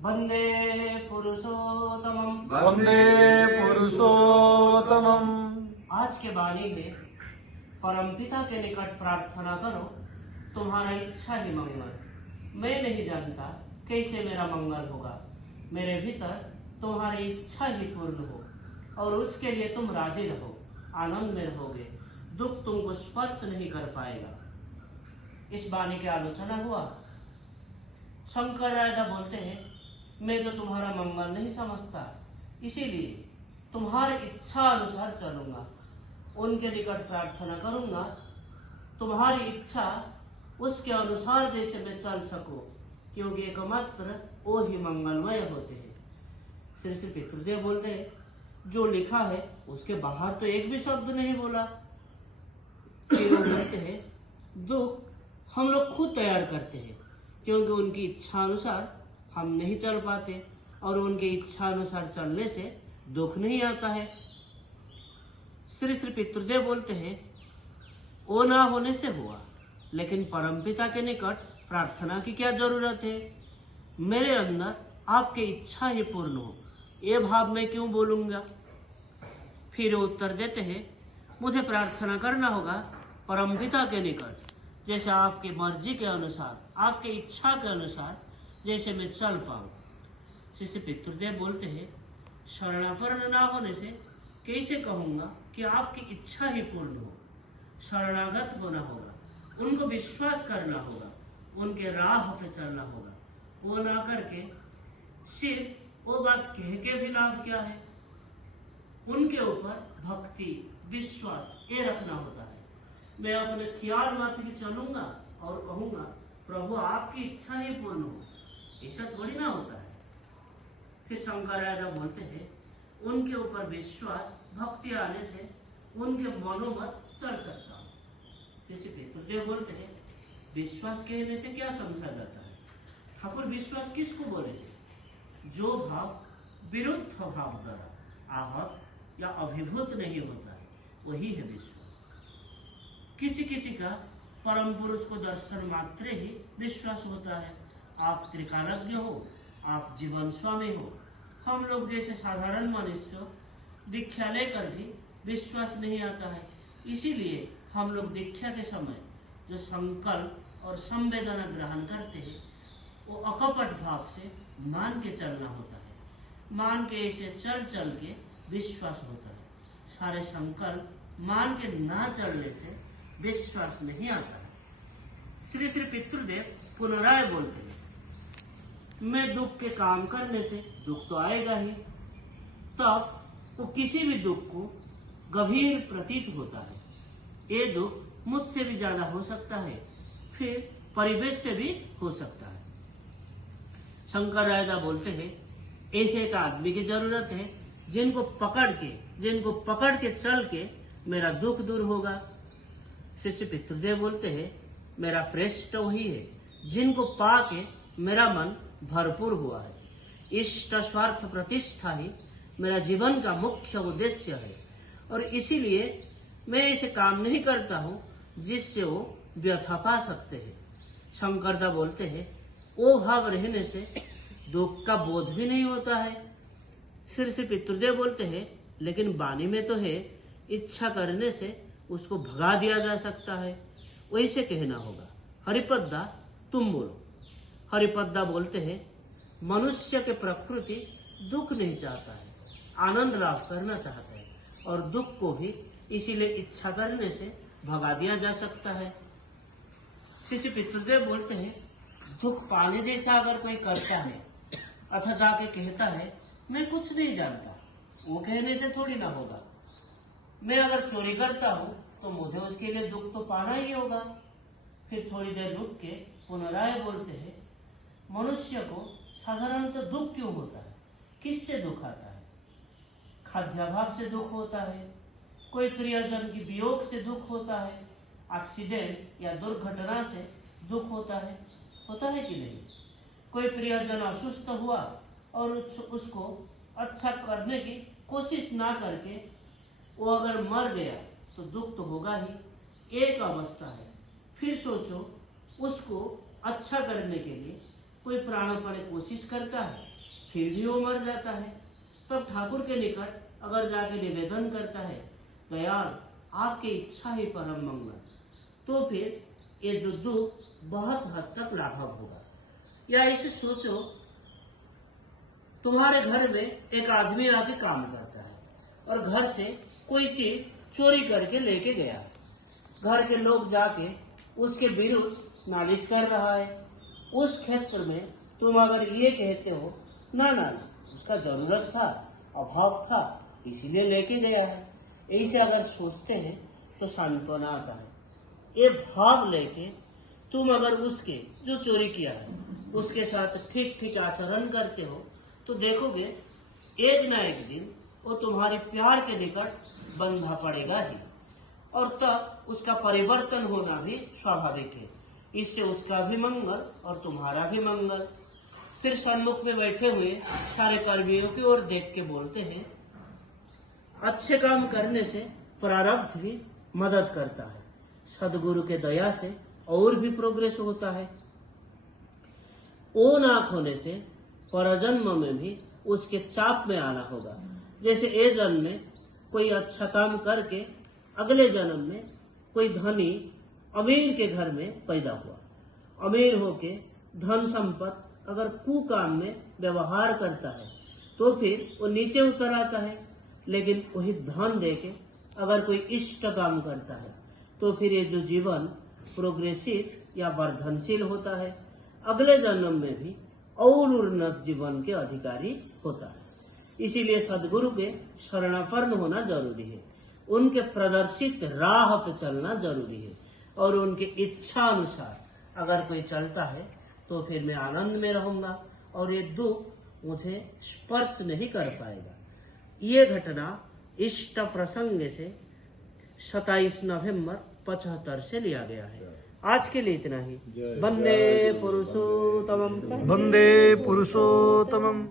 वंदे पुरुषोत्तमम्। वंदे पुरुषोत्तमम्। आज के वाणी में परमपिता के निकट प्रार्थना करो, तुम्हारा इच्छा ही मंगल। मैं नहीं जानता कैसे मेरा मंगल होगा, मेरे भीतर तुम्हारी इच्छा ही पूर्ण हो और उसके लिए तुम राजी रहो, आनंद में रहोगे, दुख तुमको स्पर्श नहीं कर पाएगा। इस वाणी की आलोचना हुआ। शंकर राजा बोलते हैं, मैं तो तुम्हारा मंगल नहीं समझता, इसीलिए तुम्हारी इच्छा अनुसार चलूंगा, उनके निकट प्रार्थना करूंगा, तुम्हारी इच्छा उसके अनुसार जैसे मैं चल सकूं, क्योंकि एकमात्र वो ही मंगलमय होते हैं। श्री श्री पितृदेव बोलते हैं, जो लिखा है उसके बाहर तो एक भी शब्द नहीं बोला। फिर वो बोलते हैं, दुख हम लोग खुद तैयार करते हैं, क्योंकि उनकी इच्छा अनुसार हम नहीं चल पाते और उनकी इच्छा अनुसार चलने से दुख नहीं आता है। श्री श्री पितृदेव बोलते हैं, वो ना होने से हुआ, लेकिन परमपिता के निकट प्रार्थना की क्या जरूरत है। मेरे अंदर आपकी इच्छा ही पूर्ण हो, ये भाव मैं क्यों बोलूंगा। फिर उत्तर देते हैं, मुझे प्रार्थना करना होगा परमपिता के निकट, जैसे आपकी मर्जी के अनुसार, आपकी इच्छा के अनुसार जैसे मैं चल पाऊं। श्री पितृदेव बोलते हैं, शरणापन्न ना होने से कैसे कहूंगा कि आपकी इच्छा ही पूर्ण हो। शरणागत होना होगा, उनको विश्वास करना होगा, उनके राह पे चलना होगा। वो ना करके सिर्फ वो बात कह के भी लाभ क्या है। उनके ऊपर भक्ति विश्वास ये रखना होता है। मैं अपने ख्याल माफी चलूंगा और कहूंगा, प्रभु आपकी इच्छा ही पूर्ण हो, ऐसा थोड़ी ना होता है। फिर शंकराचार्य बोलते हैं, उनके ऊपर विश्वास भक्ति आने से उनके मनोमत चल सकता हूं। जैसे पितृदेव बोलते हैं, विश्वास कहने से क्या समझा जाता है। ठाकुर विश्वास किसको बोले, जो भाव विरुद्ध भाव द्वारा आहत या अभिभूत नहीं होता है, वही है विश्वास। किसी किसी का परम पुरुष को दर्शन मात्र ही विश्वास होता है। आप त्रिकालज्ञ हो, आप जीवन स्वामी हो, हम लोग जैसे साधारण मनुष्य दीक्षा लेकर भी विश्वास नहीं आता है। इसीलिए हम लोग दीक्षा के समय जो संकल्प और संवेदना ग्रहण करते हैं, वो अकपट भाव से मान के चलना होता है। मान के ऐसे चल चल के विश्वास होता है। सारे संकल्प मान के ना चलने से विश्वास नहीं आता है। श्री श्री पितृदेव पुनराय बोलते हैं, मैं दुख के काम करने से दुख तो आएगा ही, तब वो किसी भी दुख को गंभीर प्रतीत होता है। ये दुख मुझसे भी ज्यादा हो सकता है, फिर परिवेश से भी हो सकता है। शंकराचार्य बोलते हैं, ऐसे एक आदमी की जरूरत है जिनको पकड़ के चल के मेरा दुख दूर होगा। श्री पितृदेव बोलते हैं, मेरा प्रेष्ठ वही है जिनको पाके मेरा मन भरपूर हुआ है। इष्ट स्वार्थ प्रतिष्ठा ही मेरा जीवन का मुख्य उद्देश्य है, और इसीलिए मैं ऐसे काम नहीं करता हूँ जिससे वो व्यथा पा सकते हैं। शंकरदा बोलते हैं, वो भाव रहने से दुख का बोध भी नहीं होता है। श्री पितृदेव बोलते हैं, लेकिन वाणी में तो है, इच्छा करने से उसको भगा दिया जा सकता है, वैसे कहना होगा। हरिपद्दा तुम बोलो। हरिपद्दा बोलते हैं, मनुष्य के प्रकृति दुख नहीं चाहता है, आनंद लाभ करना चाहता है, और दुख को भी इसीलिए इच्छा करने से भगा दिया जा सकता है। श्री पितृदेव बोलते हैं, दुख पाने जैसा अगर कोई करता है अथा जाके कहता है मैं कुछ नहीं जानता, वो कहने से थोड़ी ना होगा। मैं अगर चोरी करता हूँ तो मुझे उसके लिए दुख तो पाना ही होगा। फिर थोड़ी देर रुक के पुनराय बोलते हैं, मनुष्य को साधारणतः दुख क्यों होता है, किससे दुख आता है। खाद्याभाव से दुख होता है, कोई प्रियजन की वियोग से दुख होता है, एक्सीडेंट या दुर्घटना से दुख होता है कि नहीं। कोई प्रियजन असुस्थ हुआ और उसको अच्छा करने की कोशिश ना करके वो अगर मर गया तो दुख तो होगा ही। एक अवस्था है, फिर सोचो उसको अच्छा करने के लिए कोई प्राणपणे कोशिश करता है, फिर भी वो मर जाता है। तब ठाकुर के निकट अगर जाके निवेदन करता है, दयाल आपकी इच्छा ही परम मंगल, तो फिर ये जो दुख बहुत हद तक लाघव होगा। या इसे सोचो, तुम्हारे घर में एक आदमी आके काम करता है और घर से कोई चीज चोरी करके लेके गया। घर के लोग जाके उसके विरुद्ध नालिश कर रहा है। उस क्षेत्र में तुम अगर ये कहते हो, ना ना उसका जरूरत था, अभाव था, इसीलिए लेके गया है, ऐसे अगर सोचते हैं तो सांत्वना आता है। ये भाव लेके तुम अगर उसके जो चोरी किया है उसके साथ ठीक ठीक आचरण करते हो, तो देखोगे एक ना एक दिन वो तुम्हारे प्यार के निकट बंधा पड़ेगा ही, और तब उसका परिवर्तन होना भी स्वाभाविक है। इससे उसका भी मंगल और तुम्हारा भी मंगल। फिर सन्मुख में बैठे हुए सारे कर्मियों की ओर देख के बोलते हैं, अच्छे काम करने से प्रारब्ध भी मदद करता है, सदगुरु के दया से और भी प्रोग्रेस होता है। ओ नाक होने से परजन्म में भी उसके चाप में आना होगा। जैसे ए जन्म में कोई अच्छा काम करके अगले जन्म में कोई धनी अमीर के घर में पैदा हुआ, अमीर होके धन संपत्ति अगर कुकाम में व्यवहार करता है तो फिर वो नीचे उतर आता है। लेकिन वही धन देके अगर कोई इष्ट काम करता है तो फिर ये जो जीवन प्रोग्रेसिव या वर्धनशील होता है, अगले जन्म में भी और उन्नत जीवन के अधिकारी होता है। इसीलिए सदगुरु के शरणापन्न होना जरूरी है, उनके प्रदर्शित राह पे चलना जरूरी है, और उनकी इच्छा अनुसार अगर कोई चलता है तो फिर मैं आनंद में रहूंगा और ये दुख मुझे स्पर्श नहीं कर पाएगा। ये घटना इष्ट प्रसंग से 27 नवंबर 75 से लिया गया है। आज के लिए इतना ही। वंदे पुरुषोत्तमम्। वंदे पुरुषोत्तमम्।